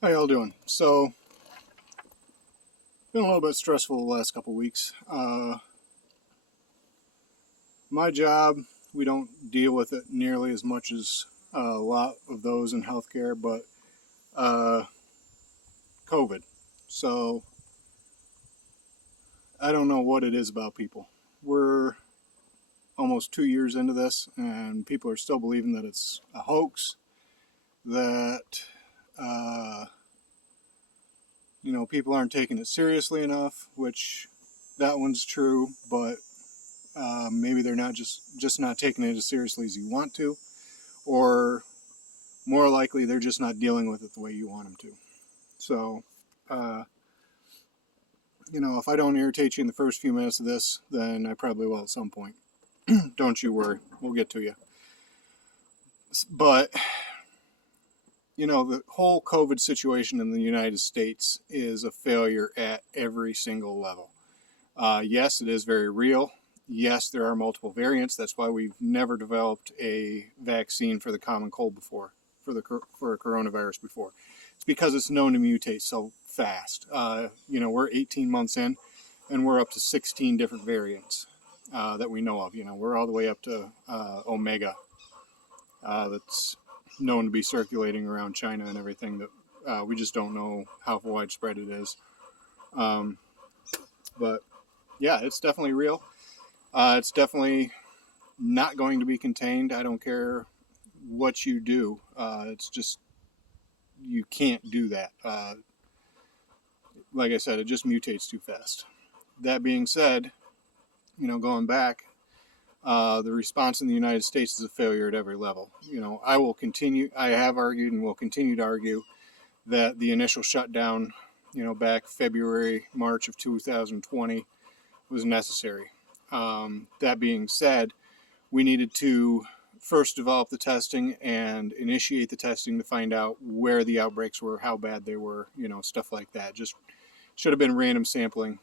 How y'all doing? So, been a little bit stressful the last couple weeks. My job, we don't deal with it nearly as much as a lot of those in healthcare, but uh, COVID. So, I don't know what it is about people. We're almost 2 years into this, and people are still believing that it's a hoax, that, uh, people aren't taking it seriously enough, which that one's true, but maybe they're not just not taking it as seriously as you want to, or more likely they're just not dealing with it the way you want them to. So, uh, if I don't irritate you in the first few minutes of this, then I probably will at some point. Don't you worry, we'll get to you. But the whole COVID situation in the United States is a failure at every single level. Yes, it is very real. Yes, there are multiple variants. That's why we've never developed a vaccine for the common cold before, for a coronavirus before. It's because it's known to mutate so fast. We're 18 months in, and we're up to 16 different variants that we know of. We're all the way up to Omega, that's known to be circulating around China and everything. That we just don't know how widespread it is. But yeah, it's definitely real. It's definitely not going to be contained. I don't care what you do. It's just, you can't do that. Like I said, it just mutates too fast. That being said, going back, the response in the United States is a failure at every level. I have argued and will continue to argue that the initial shutdown, back February, March of 2020 was necessary. That being said, we needed to first develop the testing and initiate the testing to find out where the outbreaks were, how bad they were, stuff like that. Just should have been random sampling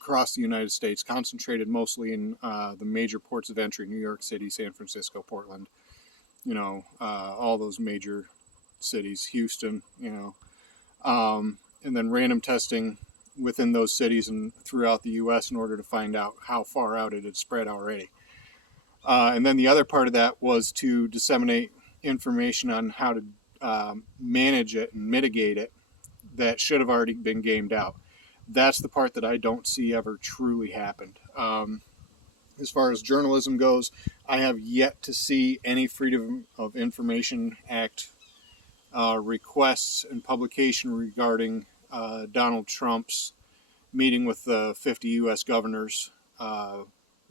across the United States, concentrated mostly in the major ports of entry: New York City, San Francisco, Portland, all those major cities, Houston, and then random testing within those cities and throughout the U.S. in order to find out how far out it had spread already. And then the other part of that was to disseminate information on how to manage it and mitigate it that should have already been gamed out. That's the part that I don't see ever truly happened. As far as journalism goes, I have yet to see any Freedom of Information Act requests and publication regarding Donald Trump's meeting with the 50 U.S. governors.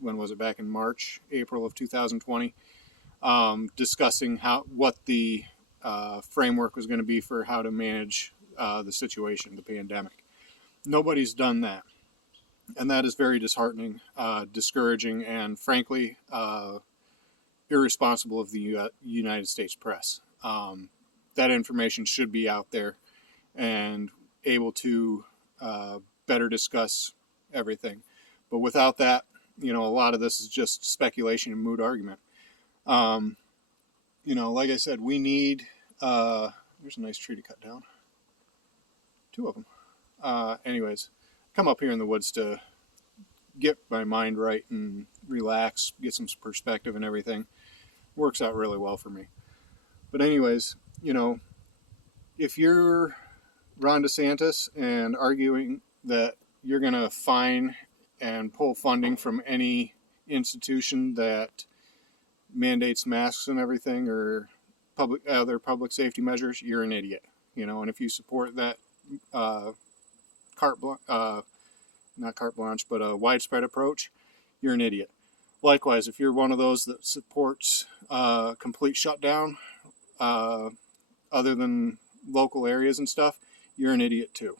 When was it? Back in March, April of 2020, discussing what the framework was going to be for how to manage the situation, the pandemic. Nobody's done that, and that is very disheartening, discouraging, and frankly irresponsible of the United States press. That information should be out there and able to better discuss everything. But without that, a lot of this is just speculation and moot argument. Like I said, we need, there's a nice tree to cut down. 2 of them. Anyways, come up here in the woods to get my mind right and relax, get some perspective and everything. Works out really well for me. But anyways, if you're Ron DeSantis and arguing that you're going to fine and pull funding from any institution that mandates masks and everything, or other public safety measures, you're an idiot. And if you support that not carte blanche, but a widespread approach, you're an idiot. Likewise, if you're one of those that supports complete shutdown, other than local areas and stuff, you're an idiot too.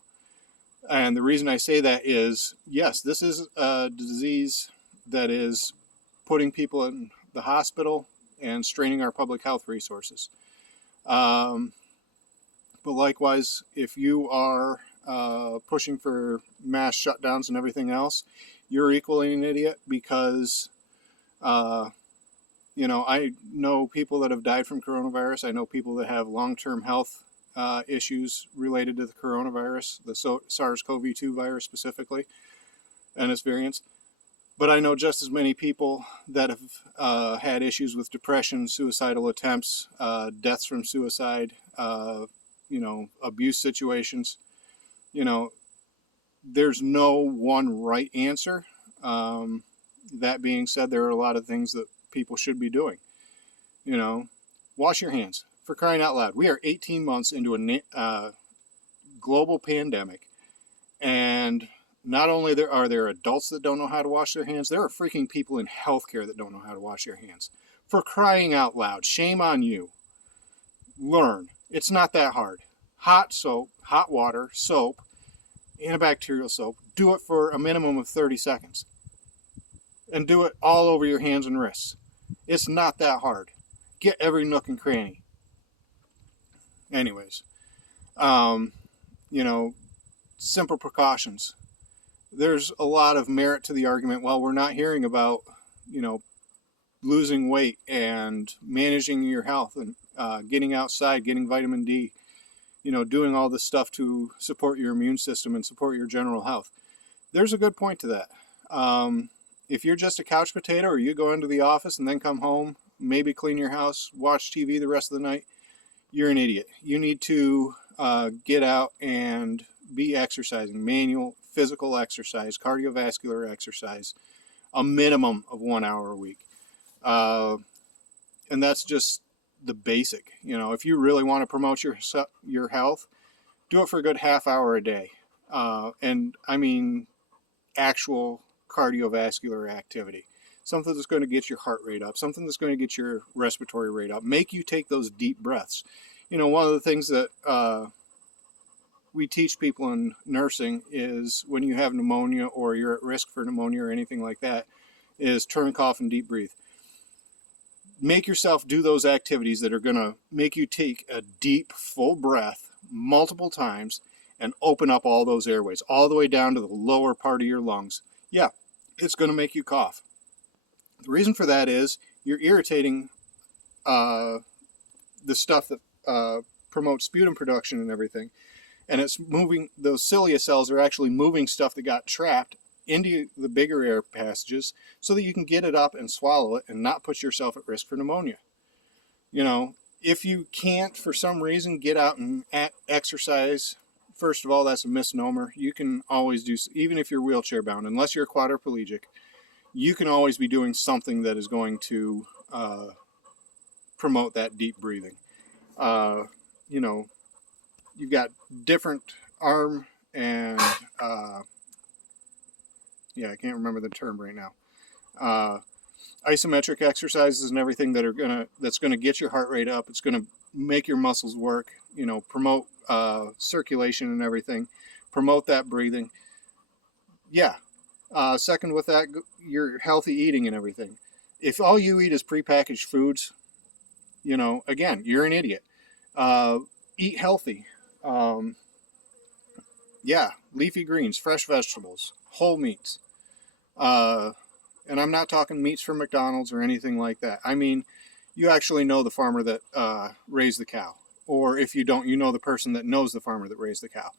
And the reason I say that is, yes, this is a disease that is putting people in the hospital and straining our public health resources. But likewise, if you are pushing for mass shutdowns and everything else, you're equally an idiot, because I know people that have died from coronavirus. I know people that have long-term health issues related to the coronavirus, the SARS-CoV-2 virus specifically, and its variants. But I know just as many people that have had issues with depression, suicidal attempts, deaths from suicide, abuse situations. There's no one right answer. That being said, there are a lot of things that people should be doing. Wash your hands. For crying out loud, we are 18 months into a global pandemic, and not only are there adults that don't know how to wash their hands, there are freaking people in healthcare that don't know how to wash their hands. For crying out loud, shame on you. Learn. It's not that hard. Hot soap, hot water, soap, antibacterial soap. Do it for a minimum of 30 seconds. And do it all over your hands and wrists. It's not that hard. Get every nook and cranny. Anyways, simple precautions. There's a lot of merit to the argument. Well, we're not hearing about, losing weight and managing your health and getting outside, getting vitamin D, doing all this stuff to support your immune system and support your general health. There's a good point to that. If you're just a couch potato, or you go into the office and then come home, maybe clean your house, watch TV the rest of the night, you're an idiot. You need to get out and be exercising, manual physical exercise, cardiovascular exercise, a minimum of 1 hour a week. And that's just the basic. If you really want to promote your health, do it for a good half hour a day. And I mean actual cardiovascular activity. Something that's going to get your heart rate up, something that's going to get your respiratory rate up, make you take those deep breaths. One of the things that we teach people in nursing is when you have pneumonia or you're at risk for pneumonia or anything like that, is turn, cough, and deep breathe. Make yourself do those activities that are going to make you take a deep, full breath multiple times and open up all those airways, all the way down to the lower part of your lungs. Yeah, it's going to make you cough. The reason for that is you're irritating the stuff that promotes sputum production and everything. And it's moving, those cilia cells are actually moving stuff that got trapped into the bigger air passages so that you can get it up and swallow it and not put yourself at risk for pneumonia. If you can't, for some reason, get out and exercise, first of all, that's a misnomer. You can always do, even if you're wheelchair bound, unless you're quadriplegic, you can always be doing something that is going to promote that deep breathing. You've got different arm and I can't remember the term right now. Isometric exercises and everything that's gonna get your heart rate up. It's gonna make your muscles work. Promote circulation and everything. Promote that breathing. Yeah. Second with that, your healthy eating and everything. If all you eat is prepackaged foods, again, you're an idiot. Eat healthy. Leafy greens, fresh vegetables, whole meats. And I'm not talking meats from McDonald's or anything like that. I mean, you actually know the farmer that raised the cow. Or if you don't, you know the person that knows the farmer that raised the cow.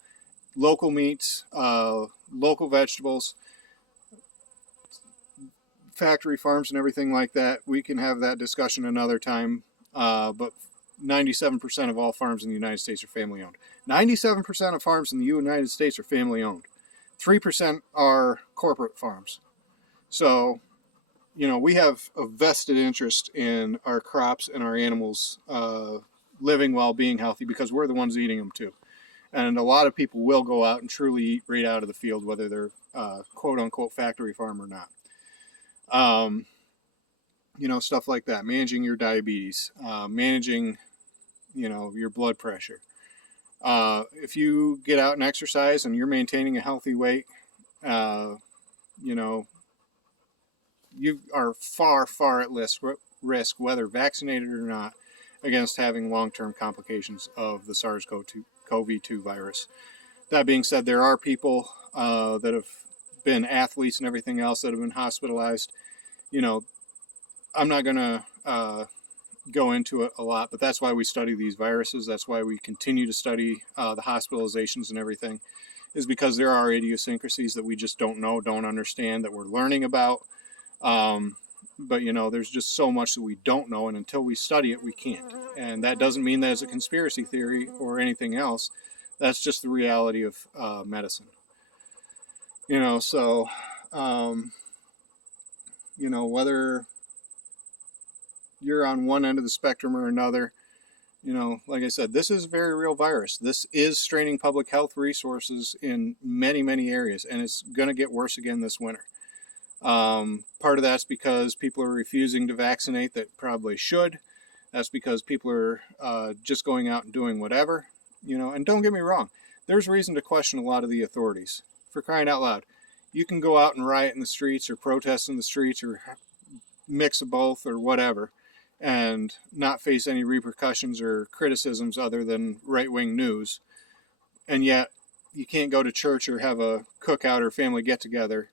Local meats, local vegetables, factory farms and everything like that. We can have that discussion another time. But 97% of all farms in the United States are family owned. 97% of farms in the United States are family owned. 3% are corporate farms. So, we have a vested interest in our crops and our animals living while being healthy because we're the ones eating them too. And a lot of people will go out and truly eat right out of the field, whether they're quote unquote factory farm or not. Stuff like that. Managing your diabetes, managing, your blood pressure. If you get out and exercise and you're maintaining a healthy weight, you are far, far at risk, whether vaccinated or not, against having long-term complications of the SARS-CoV-2 virus. That being said, there are people that have been athletes and everything else that have been hospitalized. I'm not going to go into it a lot, but that's why we study these viruses. That's why we continue to study the hospitalizations and everything, is because there are idiosyncrasies that we just don't know, don't understand, that we're learning about. But, you know, there's just so much that we don't know, and until we study it, we can't. And that doesn't mean that it's a conspiracy theory or anything else. That's just the reality of medicine. You know, so, you know, whether you're on one end of the spectrum or another, you know, like I said, this is a very real virus. This is straining public health resources in many, many areas, and it's going to get worse again this winter. Part of that's because people are refusing to vaccinate that probably should. That's because people are just going out and doing whatever, you know. And don't get me wrong, there's reason to question a lot of the authorities. For crying out loud, you can go out and riot in the streets or protest in the streets or mix of both or whatever and not face any repercussions or criticisms other than right-wing news. And yet you can't go to church or have a cookout or family get-together,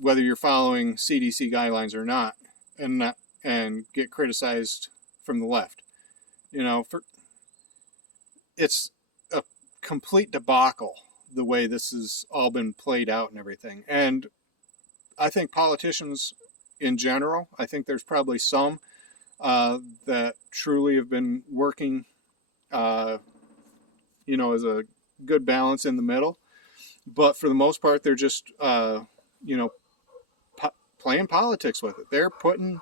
whether you're following CDC guidelines or not, and get criticized from the left. You know, it's a complete debacle the way this has all been played out and everything. And I think politicians in general, I think there's probably some that truly have been working, you know, as a good balance in the middle. But for the most part, they're just, you know, playing politics with it. They're putting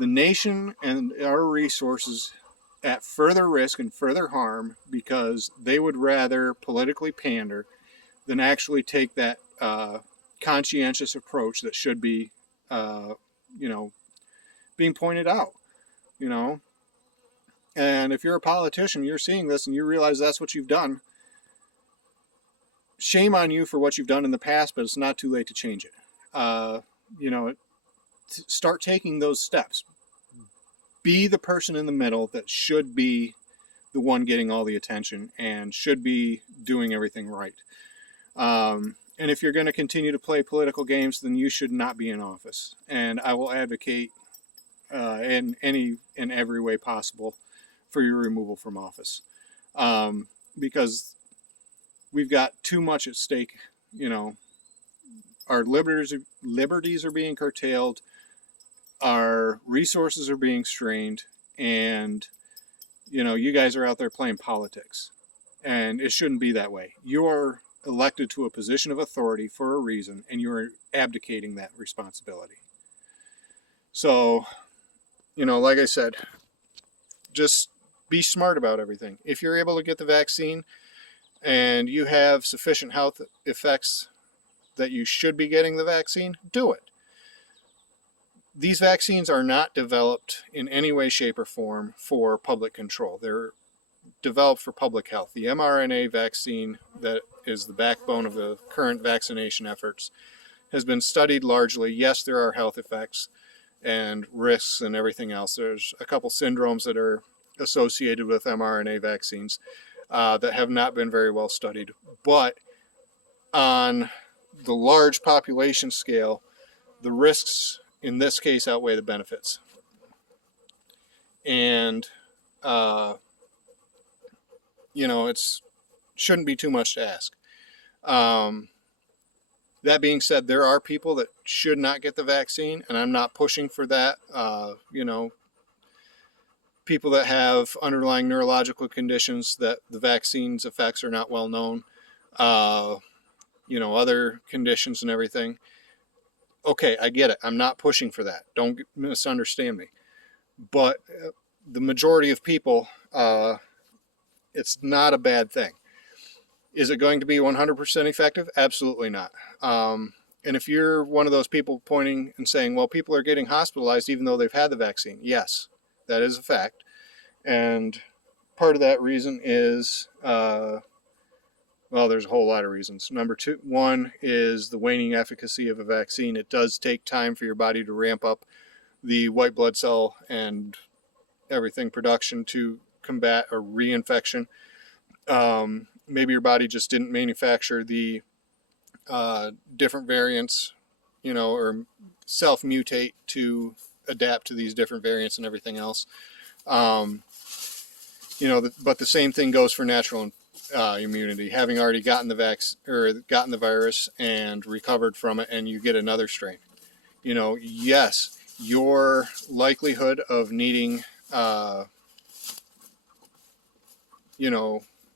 the nation and our resources at further risk and further harm because they would rather politically pander than actually take that conscientious approach that should be, you know, being pointed out, you know. And if you're a politician, you're seeing this and you realize that's what you've done, shame on you for what you've done in the past, but it's not too late to change it. You know, start taking those steps. Be the person in the middle that should be the one getting all the attention and should be doing everything right. And if you're going to continue to play political games, then you should not be in office. And I will advocate in every way possible for your removal from office, because we've got too much at stake. You know, our liberties are being curtailed, our resources are being strained, and you know, you guys are out there playing politics, and it shouldn't be that way. You're elected to a position of authority for a reason, and you're abdicating that responsibility. So, you know, like I said, just be smart about everything. If you're able to get the vaccine and you have sufficient health effects that you should be getting the vaccine, do it. These vaccines are not developed in any way, shape, or form for public control. They're developed for public health. The mRNA vaccine that is the backbone of the current vaccination efforts has been studied largely. Yes, there are health effects and risks and everything else. There's a couple syndromes that are associated with mRNA vaccines that have not been very well studied. But on the large population scale, the risks in this case outweigh the benefits. And, you know, it's shouldn't be too much to ask. That being said, there are people that should not get the vaccine, and I'm not pushing for that. You know, people that have underlying neurological conditions that the vaccine's effects are not well known, you know, other conditions and everything. Okay, I get it. I'm not pushing for that. Don't misunderstand me. But the majority of people, it's not a bad thing. Is it going to be 100% effective? Absolutely not. And if you're one of those people pointing and saying, well, people are getting hospitalized even though they've had the vaccine. Yes, that is a fact. And part of that reason is, well, there's a whole lot of reasons. One is the waning efficacy of a vaccine. It does take time for your body to ramp up the white blood cell and everything production to combat a reinfection. Maybe your body just didn't manufacture the different variants, you know, or self-mutate to adapt to these different variants and everything else. But the same thing goes for natural immunity. Having already gotten gotten the virus and recovered from it, and you get another strain. Yes, your likelihood of needing,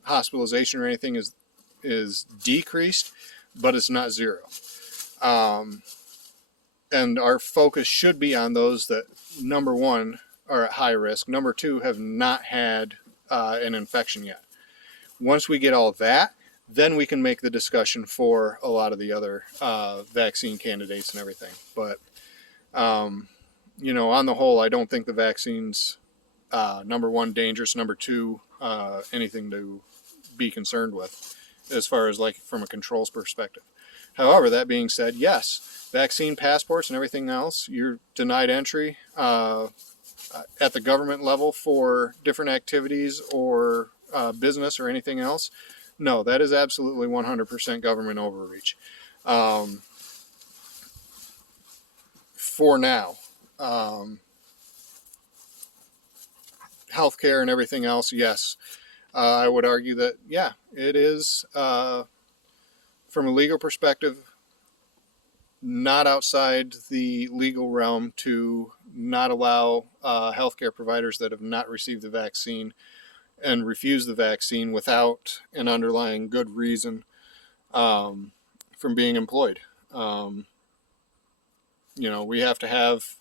hospitalization or anything is decreased, but it's not zero. And our focus should be on those that, number one, are at high risk. Number two, have not had an infection yet. Once we get all that, then we can make the discussion for a lot of the other vaccine candidates and everything. But, on the whole, I don't think the vaccine's, number one, dangerous. Number two, anything to be concerned with as far as like from a controls perspective. However, that being said, yes, vaccine passports and everything else, you're denied entry at the government level for different activities or business or anything else. No, that is absolutely 100% government overreach. For now, healthcare and everything else, yes. I would argue that, yeah, it is, from a legal perspective, not outside the legal realm to not allow healthcare providers that have not received the vaccine and refuse the vaccine without an underlying good reason from being employed. We have to have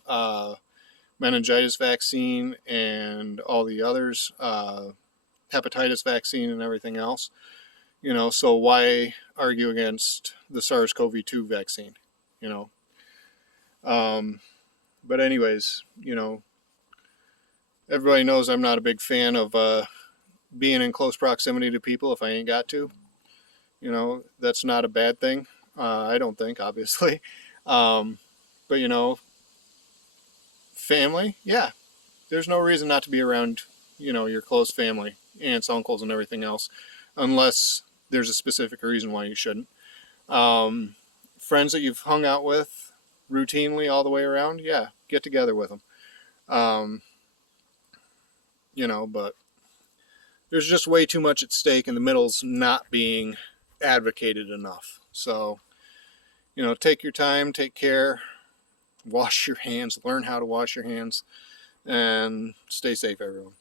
meningitis vaccine and all the others, hepatitis vaccine and everything else. So why argue against the SARS-CoV-2 vaccine? But anyways, everybody knows I'm not a big fan of being in close proximity to people if I ain't got to. That's not a bad thing. I don't think, obviously. But family, yeah, there's no reason not to be around, your close family, aunts, uncles, and everything else, unless there's a specific reason why you shouldn't. Friends that you've hung out with routinely all the way around, yeah, get together with them. But there's just way too much at stake, and the middle's not being advocated enough. So, take your time, take care, wash your hands, learn how to wash your hands, and stay safe, everyone.